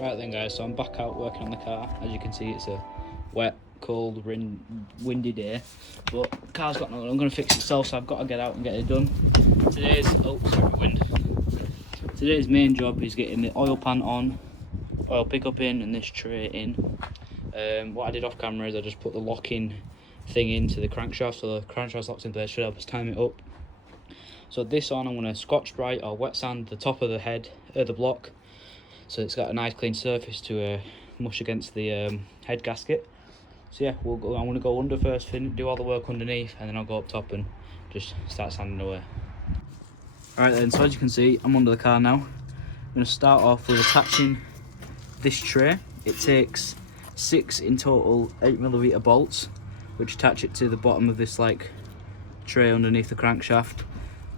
Right then guys, so I'm back out working on the car. As you can see, it's a wet, cold, windy day, but the car's got nothing. I'm going to fix itself, so I've got to get out and get it done. Today's main job is getting the oil pan on, oil pickup in, and this tray in. What I did off camera is I just put the locking thing into the crankshaft, so the crankshaft's locked in place, should help us time it up. So this on, I'm going to Scotch Brite or wet sand the top of the head, the block, so it's got a nice clean surface to mush against the head gasket. So yeah, I'm going to go under first, do all the work underneath, and then I'll go up top and just start sanding away. Alright then, so as you can see, I'm under the car now. I'm going to start off with attaching this tray. It takes 6 in total 8mm bolts, which attach it to the bottom of this like tray underneath the crankshaft.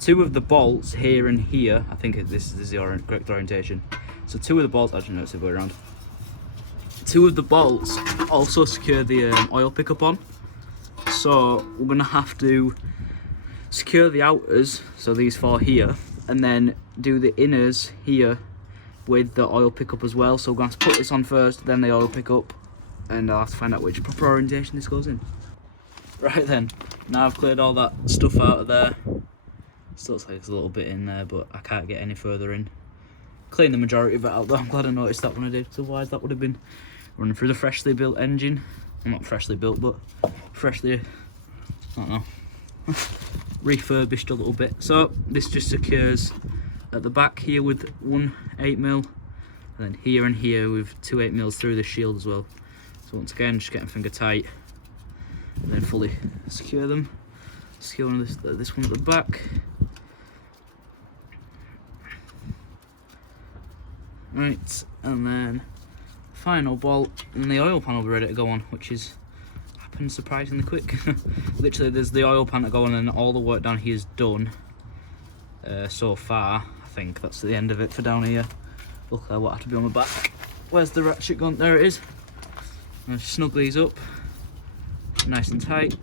2 of the bolts here and here, I think this is the correct orientation. So 2 of the bolts, actually no, it's the other way around. 2 of the bolts also secure the oil pickup on. So we're gonna have to secure the outers, so these 4 here, and then do the inners here with the oil pickup as well. So we're gonna have to put this on first, then the oil pickup, and I'll have to find out which proper orientation this goes in. Right then, now I've cleared all that stuff out of there. Still looks like there's a little bit in there, but I can't get any further in. Clean the majority of it out though. I'm glad I noticed that when I did, otherwise that would have been running through the freshly built engine. Well, not freshly built, but freshly, I don't know, refurbished a little bit. So this just secures at the back here with 1 8mm, and then here and here with 2 8mm through the shield as well. So once again, just get them finger tight, and then fully secure them. Secure this one at the back. Right, and then final bolt, and the oil pan will be ready to go on, which is happened surprisingly quick. Literally, there's the oil pan to go on, and all the work down here is done so far. I think that's the end of it for down here. Luckily, I won't have to be on the back. Where's the ratchet gun? There it is. I'm going to snug these up, nice and tight.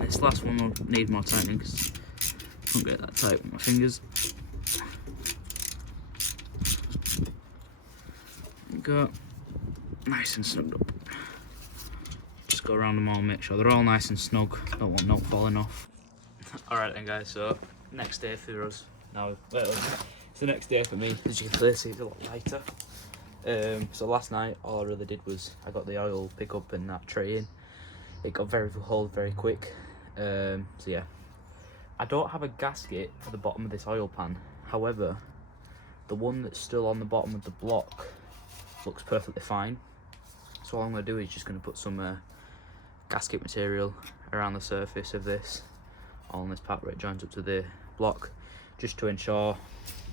This last one will need more tightening because I can't get that tight with my fingers. There we go, nice and snugged up. Just go around them all, make sure they're all nice and snug. Don't want no falling off. Alright then guys, so next day for us. Now, well, it's the next day for me. As you can clearly see, it's a lot lighter. So last night, all I really did was I got the oil pickup and that tray in. It got very cold very quick. So yeah, I don't have a gasket for the bottom of this oil pan. However, the one that's still on the bottom of the block looks perfectly fine. So all I'm going to do is just going to put some gasket material around the surface of this, all in this part where it joins up to the block, just to ensure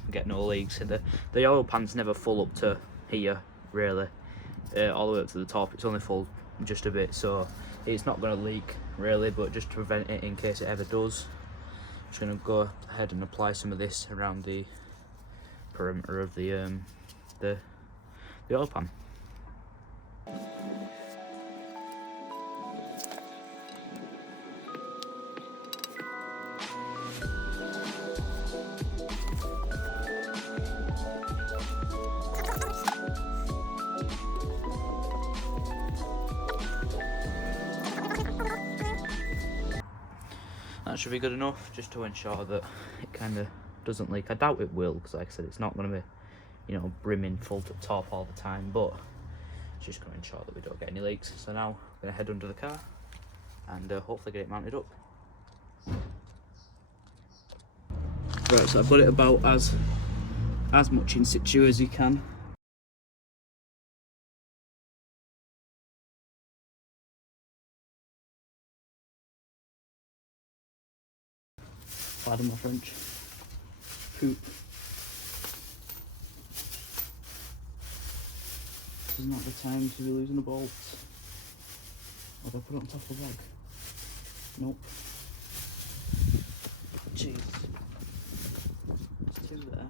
I get no leaks. And the oil pan's never full up to here, really, all the way up to the top. It's only full just a bit, so it's not going to leak really, but just to prevent it in case it ever does, I'm just going to go ahead and apply some of this around the perimeter of the oil pan. That should be good enough, just to ensure that it kind of doesn't leak. I doubt it will, because like I said, it's not going to be, you know, brimming full to top all the time, but it's just going to ensure that we don't get any leaks. So now I'm going to head under the car and hopefully get it mounted up. Right, so I've got it about as much in situ as you can. Pardon my French. Poop. This is not the time to be losing a bolt. Or do I put it on top of the bag? Nope. Jeez. There's 2 there.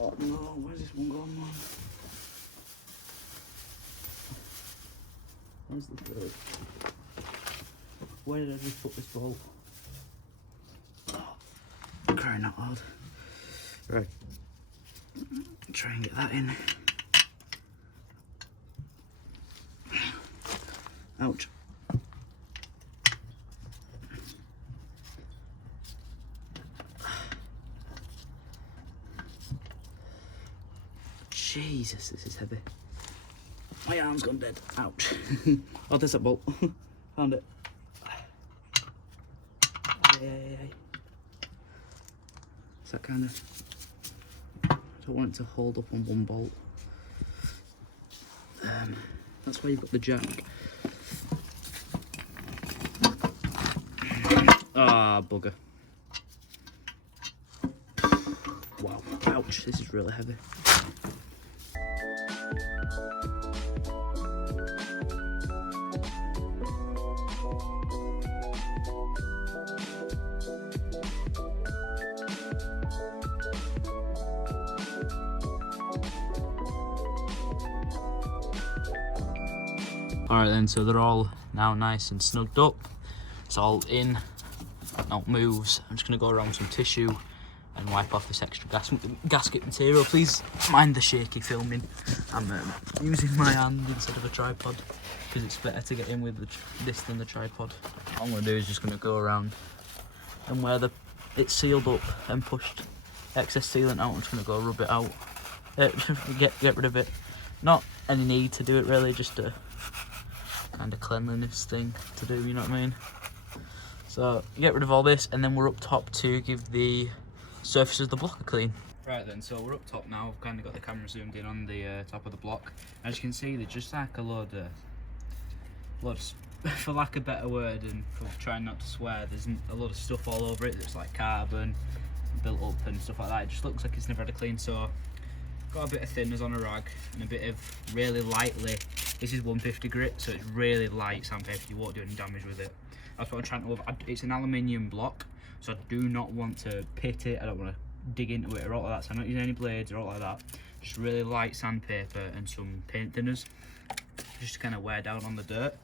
Oh no, where's this one gone, man? Where's the third? Where did I just put this bolt? Oh, crying out loud. Right. Try and get that in. Ouch. Jesus, this is heavy. My arm's gone dead. Ouch. Oh, there's that bolt. Found it. Hey. Is that kind of... I don't want it to hold up on one bolt. That's why you've got the jack. Ah, bugger. Wow. Ouch, this is really heavy. Alright then, so they're all now nice and snugged up. It's all in, now it moves. I'm just going to go around with some tissue and wipe off this extra gasket material. Please mind the shaky filming. I'm using my hand instead of a tripod because it's better to get in with this than the tripod. All I'm going to do is just going to go around and where it's sealed up and pushed excess sealant out, I'm just going to go rub it out. Get rid of it. Not any need to do it really, just a kind of cleanliness thing to do, you know what I mean? So get rid of all this and then we're up top to give the surfaces of the block a clean. Right then, so we're up top now. I've kind of got the camera zoomed in on the top of the block. As you can see, there's just like a load of, for lack of a better word and for trying not to swear, there's a lot of stuff all over it that's like carbon built up and stuff like that. It just looks like it's never had a clean. So got a bit of thinners on a rag and a bit of really lightly, this is 150 grit, so it's really light sandpaper, you won't do any damage with it. That's what I'm trying to avoid. It's an aluminium block, so I do not want to pit it, I don't want to dig into it or all like that, so I'm not using any blades or all like that. Just really light sandpaper and some paint thinners, just to kind of wear down on the dirt.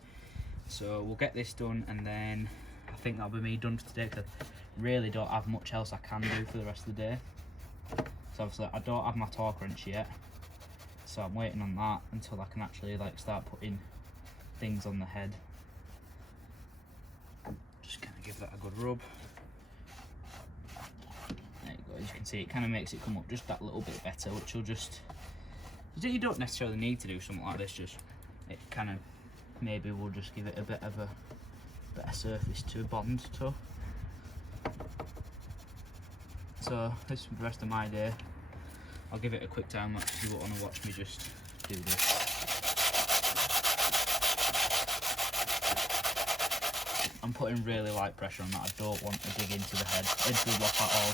So we'll get this done and then I think that'll be me done for today, because I really don't have much else I can do for the rest of the day. So obviously I don't have my torque wrench yet, so I'm waiting on that until I can actually like start putting things on the head. Just kind of give that a good rub. There you go, as you can see it kind of makes it come up just that little bit better, which will just, you don't necessarily need to do something like this, just it kind of maybe will just give it a bit of a better surface to bond to. So this is the rest of my day. I'll give it a quick time lapse if you want to watch me just do this. I'm putting really light pressure on that. I don't want to dig into the head, into the block at all.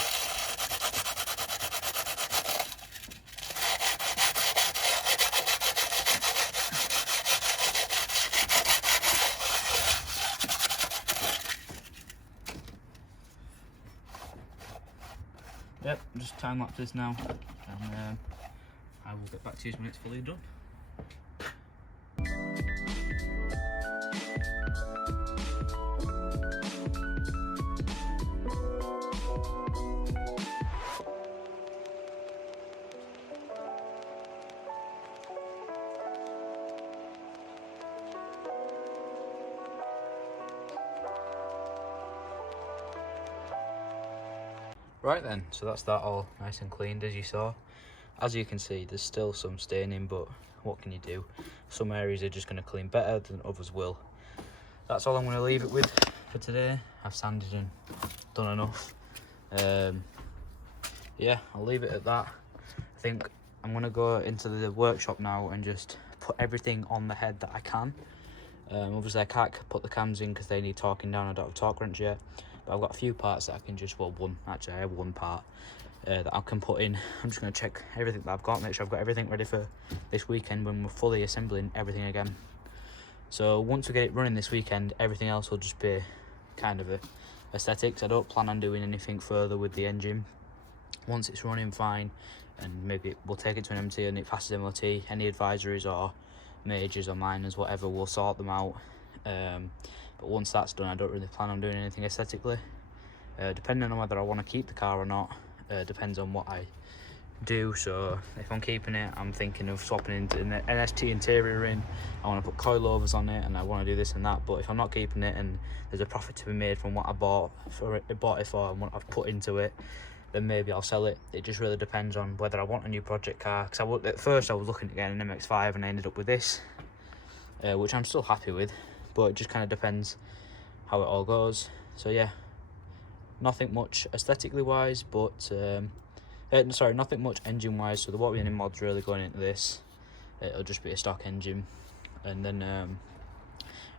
Yep, just time lapse this now, and I will get back to you when it's fully done. Right then, so that's that all nice and cleaned as you saw. As you can see, there's still some staining, but what can you do? Some areas are just going to clean better than others will. That's all I'm going to leave it with for today. I've sanded and done enough. Yeah, I'll leave it at that. I think I'm going to go into the workshop now and just put everything on the head that I can. Obviously I can't put the cams in because they need torquing down. I don't have a torque wrench yet. But I've got a few parts that I can just, well, actually I have one part that I can put in. I'm just going to check everything that I've got, make sure I've got everything ready for this weekend when we're fully assembling everything again. So once we get it running this weekend, everything else will just be kind of aesthetics. I don't plan on doing anything further with the engine. Once it's running fine, and maybe we'll take it to an MT and it passes MOT, any advisories or majors or minors, whatever, we'll sort them out. But once that's done, I don't really plan on doing anything aesthetically. Depending on whether I want to keep the car or not, depends on what I do. So if I'm keeping it, I'm thinking of swapping into an NST interior in. I want to put coilovers on it, and I want to do this and that. But if I'm not keeping it, and there's a profit to be made from what I bought it for and what I've put into it, then maybe I'll sell it. It just really depends on whether I want a new project car. Because at first I was looking to get an MX5, and I ended up with this, which I'm still happy with. But it just kind of depends how it all goes. So yeah, nothing much aesthetically wise, but sorry, nothing much engine wise, so there won't be any mods really going into this. It'll just be a stock engine, and then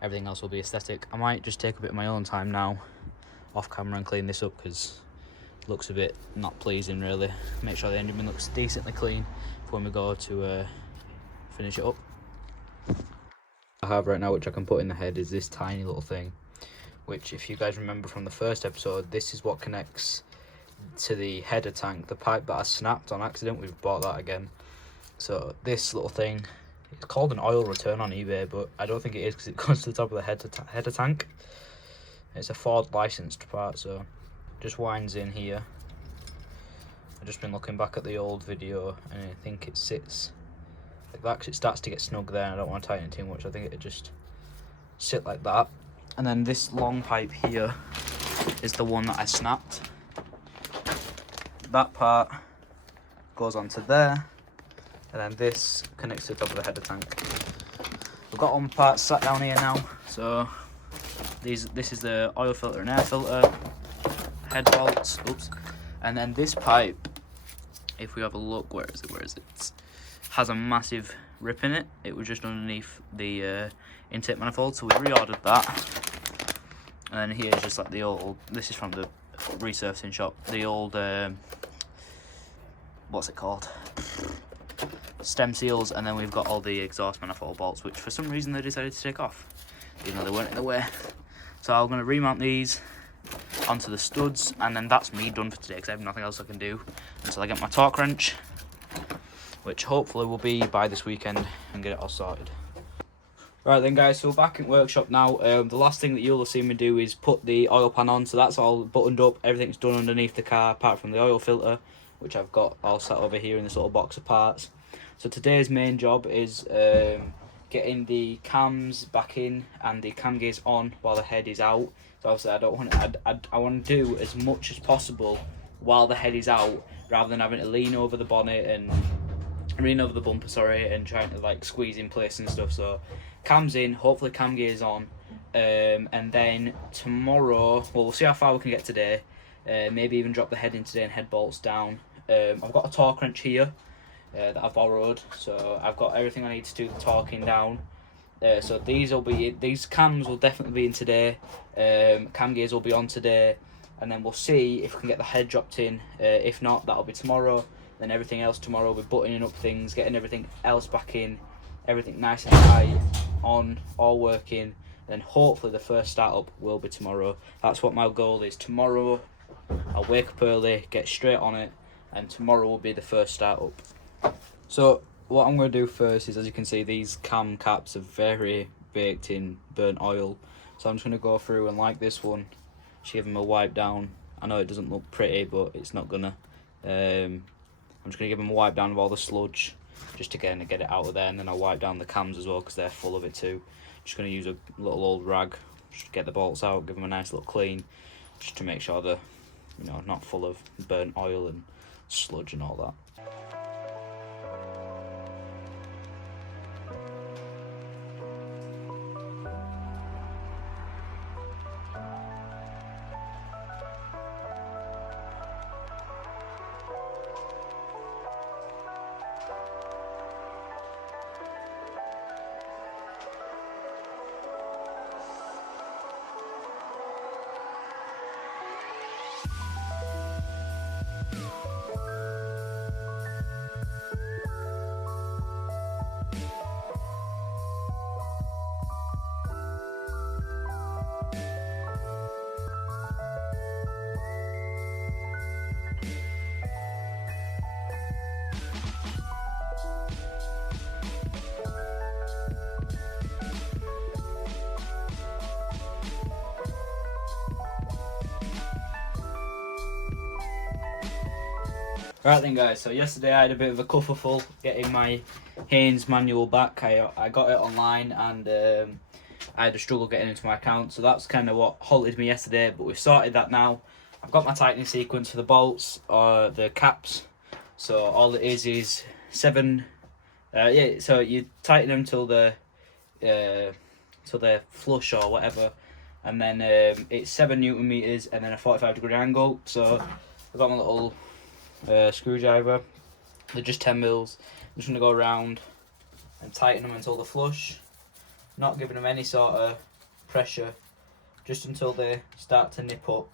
everything else will be aesthetic. I might just take a bit of my own time now off camera and clean this up, because it looks a bit not pleasing really. Make sure the engine looks decently clean for when we go to finish it up. I have right now, which I can put in the head, is this tiny little thing, which, if you guys remember from the first episode, this is what connects to the header tank. The pipe that I snapped on accident, we've bought that again. So this little thing, it's called an oil return on eBay, but I don't think it is, because it goes to the top of the header tank. It's a Ford licensed part, so just winds in here. I've just been looking back at the old video, and I think it sits like that, because it starts to get snug there, and I don't want to tighten it too much. I think it just sit like that. And then this long pipe here is the one that I snapped. That part goes onto there, and then this connects to the top of the header tank. We've got all my parts sat down here now. So this is the oil filter and air filter, head bolts, oops. And then this pipe, if we have a look, where is it? Has a massive rip in it. It was just underneath the intake manifold, so we reordered that. And then here's just like the old, this is from the resurfacing shop, the old what's it called, stem seals. And then we've got all the exhaust manifold bolts, which for some reason they decided to take off, even though they weren't in the way. So I'm going to remount these onto the studs, and then that's me done for today, because I have nothing else I can do until I get my torque wrench, which hopefully will be by this weekend, and get it all sorted. Right then guys, so we're back in workshop now. The last thing that you'll have seen me do is put the oil pan on, so that's all buttoned up, everything's done underneath the car apart from the oil filter, which I've got all set over here in this little box of parts. So today's main job is getting the cams back in and the cam gears on while the head is out. So obviously I want to do as much as possible while the head is out, rather than having to lean over the bonnet and the bumper, sorry, and trying to like squeeze in place and stuff. So cams in, hopefully cam gears on, and then tomorrow, well, we'll see how far we can get today. Maybe even drop the head in today and head bolts down. I've got a torque wrench here that I've borrowed, so I've got everything I need to do the torquing down. So these cams will definitely be in today. Cam gears will be on today, and then we'll see if we can get the head dropped in. If not, that'll be tomorrow. Then everything else tomorrow will be buttoning up things, getting everything else back in, everything nice and tight, on, all working. Then hopefully the first startup will be tomorrow. That's what my goal is. Tomorrow I'll wake up early, get straight on it, and tomorrow will be the first startup. So what I'm going to do first is, as you can see, these cam caps are very baked in burnt oil. So I'm just going to go through and, like this one, just give them a wipe down. I know it doesn't look pretty, but it's not gonna. I'm just going to give them a wipe down of all the sludge, just to get it out of there, and then I'll wipe down the cams as well, because they're full of it too. Just going to use a little old rag, just to get the bolts out, give them a nice little clean, just to make sure they're, not full of burnt oil and sludge and all that. Right then guys, so yesterday I had a bit of a kerfuffle getting my Haynes manual back. I got it online and I had a struggle getting into my account, so that's kind of what halted me yesterday, but we've sorted that now. I've got my tightening sequence for the bolts, the caps, so all it is 7, so you tighten them till they're flush or whatever, and then it's 7 Newton meters and then a 45-degree angle. So I've got my little screwdriver. They're just 10 mils. I'm just going to go around and tighten them until they're flush, not giving them any sort of pressure, just until they start to nip up.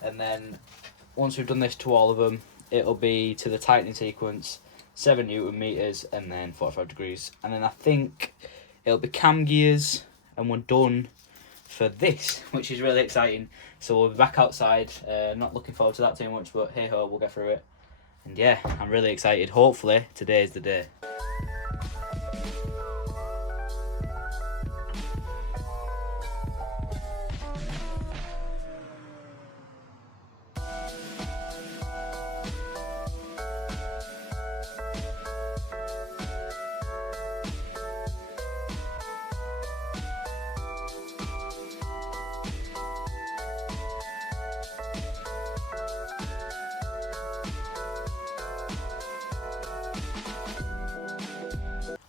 And then once we've done this to all of them, it'll be to the tightening sequence, 7 Newton meters and then 45 degrees. And then I think it'll be cam gears and we're done for this, which is really exciting. So we'll be back outside. Not looking forward to that too much, but hey ho, we'll get through it. And yeah, I'm really excited. Hopefully today's the day.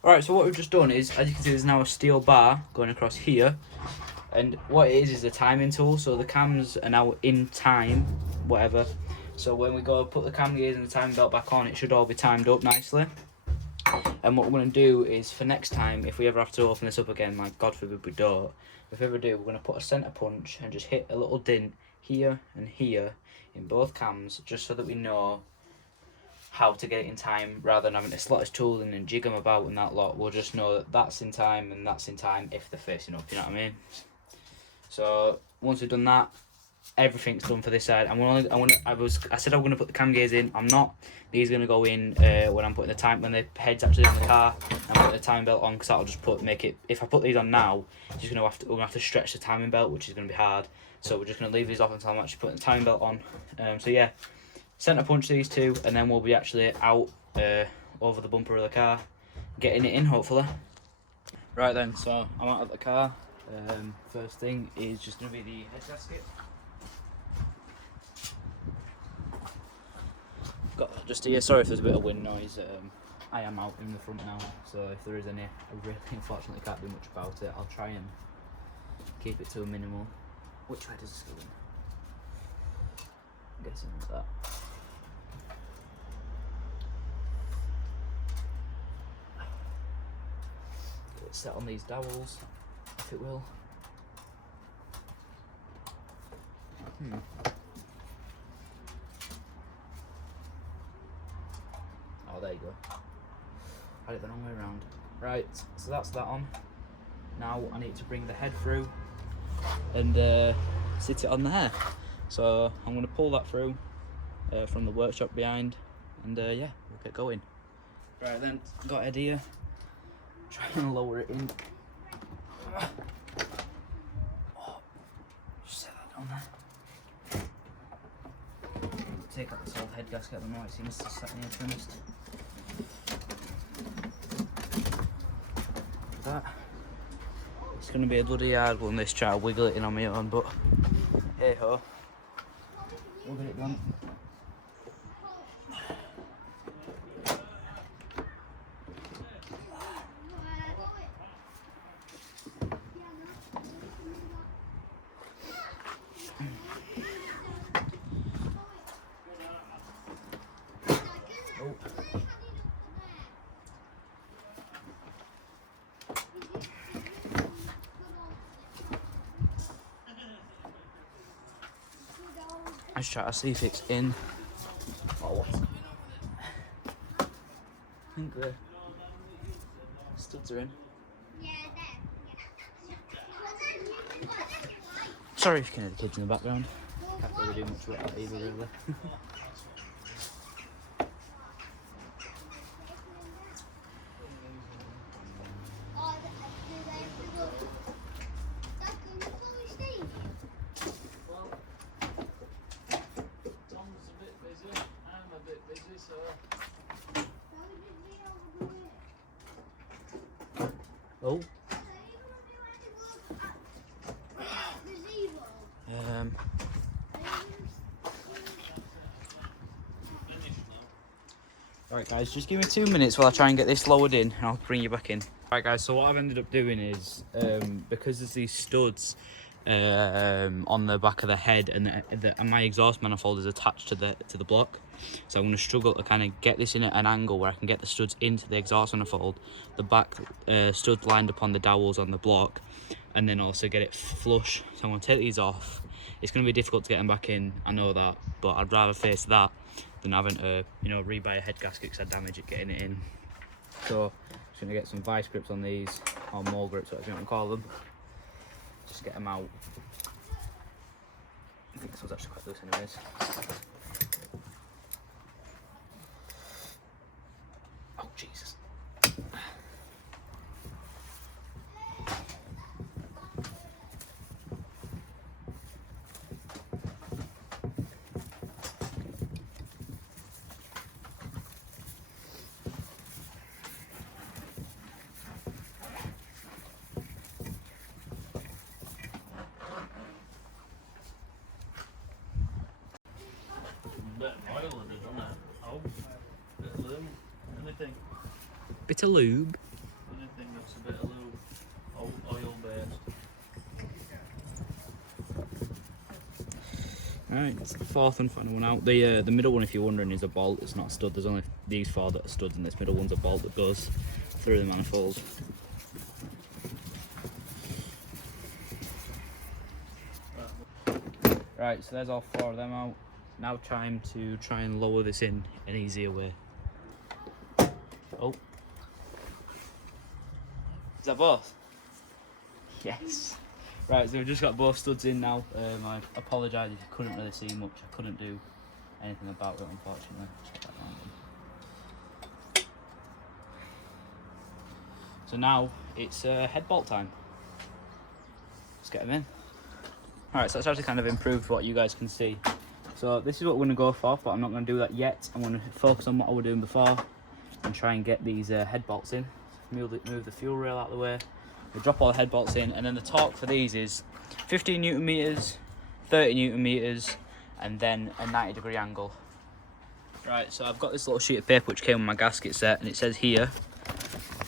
Alright, so what we've just done is, as you can see, there's now a steel bar going across here, and what it is a timing tool, so the cams are now in time, whatever. So when we go put the cam gears and the timing belt back on, it should all be timed up nicely. And what we're going to do is, for next time, if we ever have to open this up again, like God forbid we don't, if we ever do, we're going to put a centre punch and just hit a little dint here and here in both cams, just so that we know how to get it in time, rather than having to slot his tool in and jig them about and that lot. We'll just know that that's in time and that's in time if they're facing up, you know what I mean? So once we've done that, everything's done for this side. I said I was gonna put the cam gears in. I'm not. These are gonna go in when I'm putting when the head's actually on the car. I'm putting the timing belt on, because that'll just make it. If I put these on now, we're gonna have to stretch the timing belt, which is gonna be hard. So we're just gonna leave these off until I'm actually putting the timing belt on. So yeah. Centre punch these two, and then we'll be actually out over the bumper of the car, getting it in hopefully. Right then, so I'm out of the car. First thing is just going to be the head gasket. Got just here, sorry if there's a bit of wind noise. I am out in the front now, so if there is any, I really unfortunately can't do much about it. I'll try and keep it to a minimal. Which way does this go in? I'm guessing it's that. Get it set on these dowels, if it will. Oh, there you go. I had it the wrong way around. Right, so that's that on. Now I need to bring the head through and sit it on there. So I'm going to pull that through from the workshop behind, and yeah, we'll get going. Right then, got it here. Trying to lower it in. Oh, just set that down there. Take out this old head gasket. I don't know, it seems to set me in first. That. It's going to be a bloody hard one, this, try to wiggle it in on my own, but hey ho. We'll get it done. Let's try to see if it's in. Oh, what's going on with it? I think the studs are in. Sorry if you can hear the kids in the background. Can't really do much with that either, really. Oh. Alright guys, just give me 2 minutes while I try and get this lowered in and I'll bring you back in. Alright guys, so what I've ended up doing is, because there's these studs on the back of the head and my exhaust manifold is attached to the block, so I'm going to struggle to kind of get this in at an angle where I can get the studs into the exhaust manifold, the back studs lined upon the dowels on the block, and then also get it flush. So I'm going to take these off. It's going to be difficult to get them back in, I know that, but I'd rather face that than having to, you know, rebuy a head gasket because I damage it getting it in. So I'm just going to get some vice grips on these, or more grips, whatever you want to call them. Just get them out. I think this one's actually quite loose anyways. Oh Jesus. Bit of oil in it, isn't it? Oh, bit of lube. Anything Bit of lube. that's a bit of lube. Oh, oil based. Alright, it's the fourth and final one out. The middle one, if you're wondering, is a bolt. It's not a stud. There's only these four that are studs, and this middle one's a bolt that goes through the manifold. Right, so there's all four of them out. Now time to try and lower this in an easier way. Oh. Is that both? Yes. Right, so we've just got both studs in now. I apologise if you couldn't really see much. I couldn't do anything about it, unfortunately. So now it's head bolt time. Let's get them in. Alright, so that's actually kind of improved what you guys can see. So this is what we're going to go for, but I'm not going to do that yet. I'm going to focus on what I was doing before and try and get these head bolts in. Move the fuel rail out of the way. We'll drop all the head bolts in, and then the torque for these is 15 Newton meters, 30 Newton meters, and then a 90-degree angle. Right, so I've got this little sheet of paper which came with my gasket set, and it says here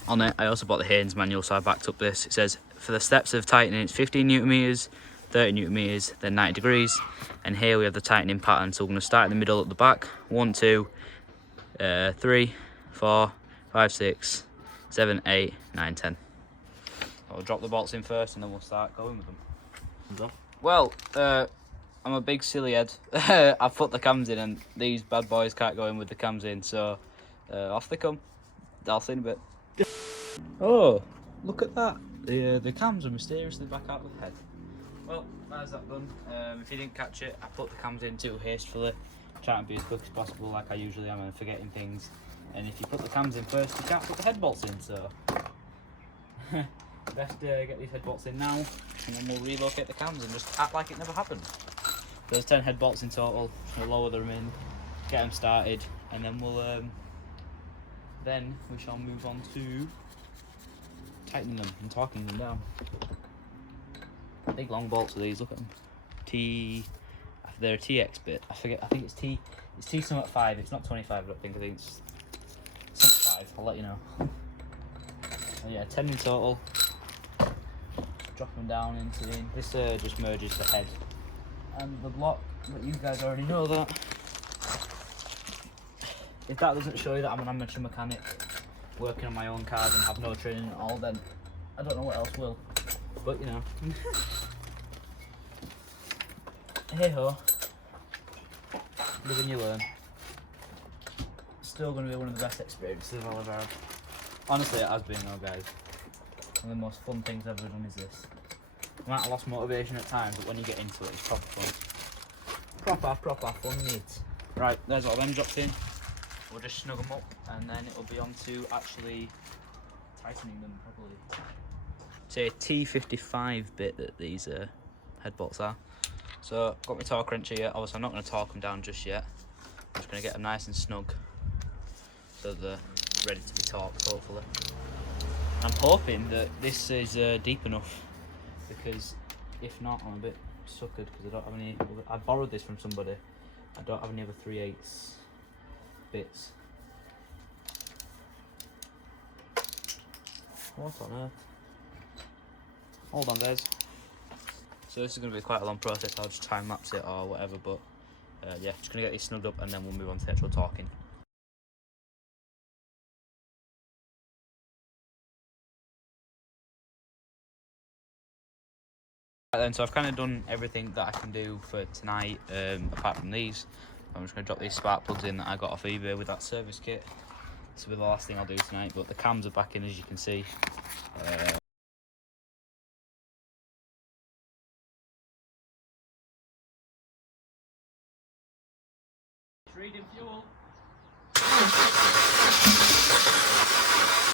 on it, I also bought the Haynes manual, so I backed up this. It says for the steps of tightening, it's 15 Newton meters, 30 Newton meters, then 90 degrees, and here we have the tightening pattern. So we're going to start in the middle at the back. 1, 2, 3, 4, 5, 6, 7, 8, 9, 10. I'll drop the bolts in first, and then we'll start going with them. Well, I'm a big silly head. I've put the cams in, and these bad boys can't go in with the cams in, so off they come. I'll see in a bit. Oh, look at that. The cams are mysteriously back out of the head. Well, there's that done. If you didn't catch it, I put the cams in too hastily, trying to be as quick as possible like I usually am and forgetting things. And if you put the cams in first, you can't put the head bolts in, so best get these head bolts in now, and then we'll relocate the cams and just act like it never happened. There's 10 head bolts in total. We'll lower them in, get them started, and then we shall move on to tightening them and torquing them down. Big long bolts of these, look at them. They're a TX bit. I forget, I think it's T something 5, it's not 25, I don't think, I think it's something 5, I'll let you know. So yeah, 10 in total. Drop them down into this just merges the head and the block, but you guys already know that. If that doesn't show you that I'm an amateur mechanic working on my own cars and have no training at all, then I don't know what else will. But you know. Hey ho. Live and you learn. Still going to be one of the best experiences I've ever had. Honestly, it has been though, guys. One of the most fun things I've ever done is this. I might have lost motivation at times, but when you get into it, it's proper fun. Proper fun, mate. Right, there's all them dropped in. We'll just snug them up, and then it'll be on to actually tightening them properly. It's a T55 bit that these head bolts are. So, got my torque wrench here. Obviously, I'm not going to torque them down just yet. just going to get them nice and snug so that they're ready to be torqued, hopefully. I'm hoping that this is deep enough, because if not, I'm a bit suckered because I don't have any. I borrowed this from somebody. I don't have any other 3/8 bits. What on earth? Hold on, guys. So this is going to be quite a long process. I'll just time lapse it or whatever, but yeah, just going to get these snugged up and then we'll move on to the actual talking. Right then, so I've kind of done everything that I can do for tonight, apart from these. I'm just going to drop these spark plugs in that I got off eBay with that service kit. This will be the last thing I'll do tonight, but the cams are back in, as you can see. Reading fuel.